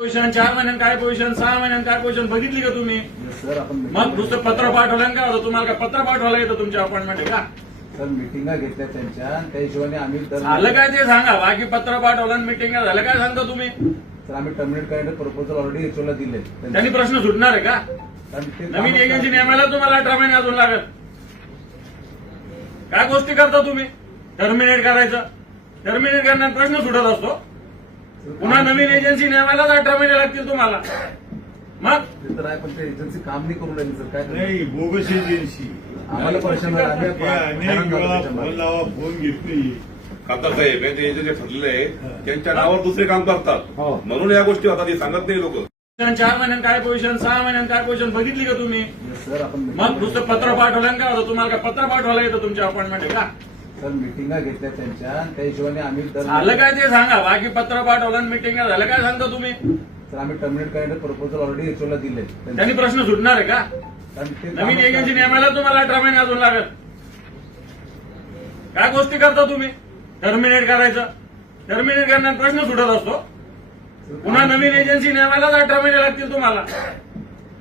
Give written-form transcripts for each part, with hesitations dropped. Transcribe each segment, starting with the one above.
Position 4 महिन्यात काय position 6 महिन्यात काय पोझिशन बघितली का तुम्ही? सर आपण मग नुसतं पत्र पाठवलं का होतं? तुम्हाला का पत्र पाठवायला येतं तुमची अपॉइंटमेंट आहे का? सर मिटिंगा घेतल्या त्यांच्या आणि त्या हिशोबाने आम्ही झालं काय ते सांगा. बाकी पत्र पाठवलं मिटिंग झालं काय सांगता तुम्ही? सर आम्ही टर्मिनेट करायला प्रपोजल ऑलरेडी एचओला दिले. त्यांनी प्रश्न सुटणार आहे का? नवीन एजन्सी नेमायला तुम्हाला 18 महिने अजून लागत. काय गोष्टी करता तुम्ही? टर्मिनेट करायचं, टर्मिनेट करण्यात प्रश्न सुटत असतो. पुन्हा नवीन एजन्सी नेमायलाच 18 महिने लागतील तुम्हाला. मग ते तर आहे, पण ते एजन्सी काम नाही करून राहिली सर. काय नाही, बोगस एजन्सी. आम्हाला परेशान झालं. आम्ही अनेक वेळा फोन लावा, फोन घेत नाही. खासदार साहेब हे एजन्सी ठरलेले आहे, त्यांच्या नावावर दुसरे काम करतात. हो. म्हणून या गोष्टी होतात, हे सांगत नाही लोक. 4 महिन्यात काय पोझिशन 6 महिन्यात काय पोझिशन बघितली का तुम्ही? सर आपण मग नुसतं पत्र पाठवलं का होतं? तुम्हाला का पत्र पाठवायला येतं तुमची अपॉइंटमेंट आहे का? सर मिटिंगा घेतल्या त्यांच्या आणि त्या हिशोबाने आम्ही झालं काय ते सांगा. बाकी पत्र पाठवलं मिटिंग झालं काय सांगता तुम्ही? सर आम्ही टर्मिनेट करायला प्रपोजल ऑलरेडी एचओला दिले. त्यांनी प्रश्न सुटणार आहे का? नवीन एजन्सी नेमायला तुम्हाला 18 महिने अजून लागत. काय गोष्टी करता तुम्ही? टर्मिनेट करायचं, टर्मिनेट करण्यात प्रश्न सुटत असतो. पुन्हा नवीन एजन्सी नेमायलाच 18 महिने लागतील तुम्हाला.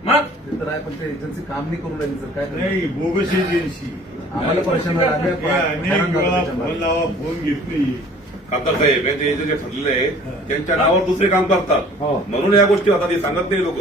मग ते तर आहे, पण ते एजन्सी काम नाही करून राहिली सर. काय नाही, बोगस एजन्सी. आम्हाला परेशान झालं. आम्ही अनेक वेळा फोन लावा, फोन घेत नाही. खासदार साहेब हे एजन्सी ठरलेले आहे, त्यांच्या नावावर दुसरे काम करतात. हो. म्हणून या गोष्टी होतात, हे सांगत नाही लोक.